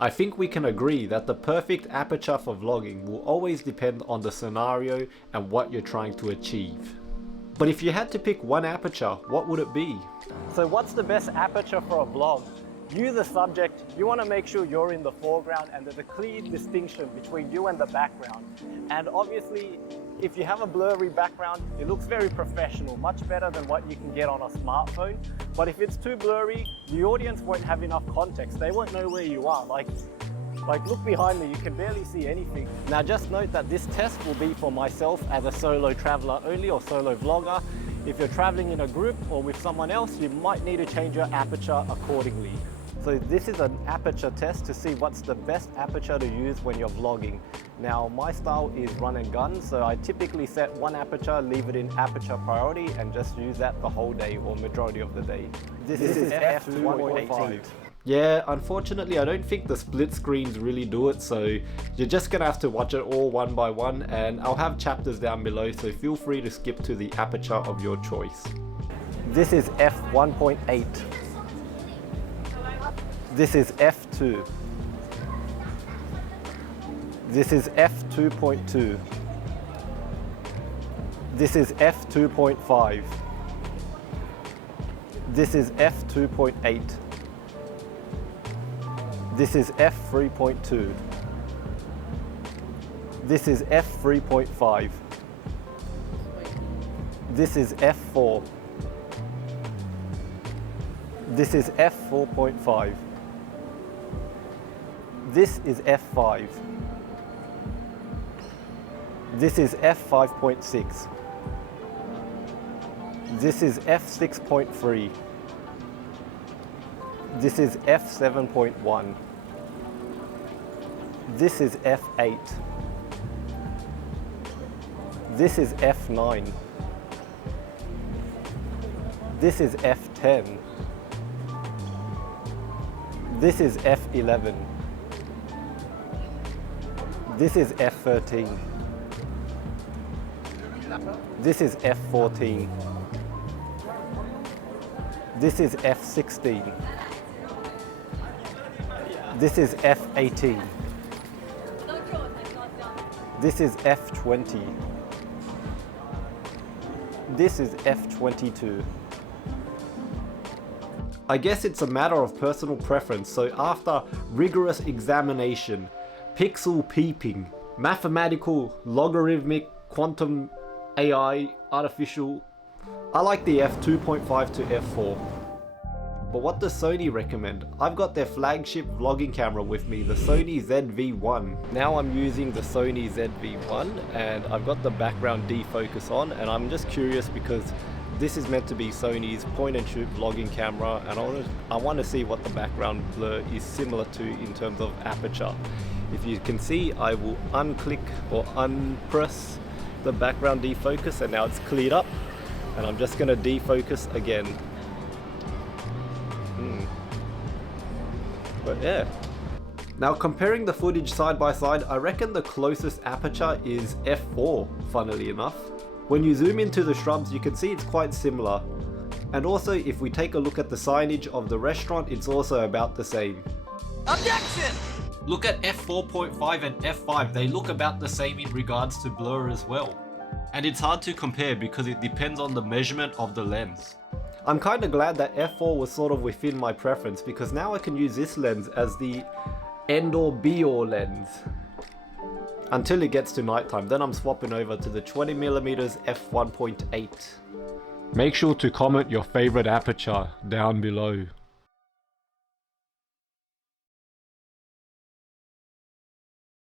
I think we can agree that the perfect aperture for vlogging will always depend on the scenario and what you're trying to achieve. But if you had to pick one aperture, what would it be? So what's the best aperture for a vlog? You, the subject, you want to make sure you're in the foreground and there's a clear distinction between you and the background. And obviously, if you have a blurry background, it looks very professional, much better than what you can get on a smartphone. But if it's too blurry, the audience won't have enough context. They won't know where you are. Like look behind me, you can barely see anything. Now just note that this test will be for myself as a solo traveler only or solo vlogger. If you're traveling in a group or with someone else, you might need to change your aperture accordingly. So this is an aperture test to see what's the best aperture to use when you're vlogging. Now my style is run and gun, so I typically set one aperture, leave it in aperture priority and just use that the whole day or majority of the day. This is f2.5. Yeah, unfortunately I don't think the split screens really do it, so you're just gonna have to watch it all one by one, and I'll have chapters down below, so feel free to skip to the aperture of your choice. This is f1.8. This is f2. This is f2.2. This is f2.5. This is f2.8. This is f3.2. This is f3.5. This is f4. This is f4.5. This is f5. This is f5.6. This is f6.3. This is f7.1. This is f8. This is f9. This is f10. This is f11. This is f13. This is f14. This is f16. This is f18. This is f20. This is f22. I guess it's a matter of personal preference, so after rigorous examination, pixel peeping, mathematical, logarithmic, quantum AI, artificial, I like the f2.5 to f4. But what does Sony recommend? I've got their flagship vlogging camera with me, the Sony ZV-1. Now I'm using the Sony ZV-1 and I've got the background defocus on, and I'm just curious because this is meant to be Sony's point and shoot vlogging camera, and I want to see what the background blur is similar to in terms of aperture. If you can see, I will unclick or unpress the background defocus and now it's cleared up, and I'm just going to defocus again. But yeah. Now comparing the footage side by side, I reckon the closest aperture is f4, funnily enough. When you zoom into the shrubs, you can see it's quite similar. And also, if we take a look at the signage of the restaurant, it's also about the same. Objection! Look at f4.5 and f5, they look about the same in regards to blur as well. And it's hard to compare because it depends on the measurement of the lens. I'm kinda glad that f4 was sort of within my preference, because now I can use this lens as the end or be all lens. Until it gets to nighttime, then I'm swapping over to the 20mm f1.8. Make sure to comment your favorite aperture down below.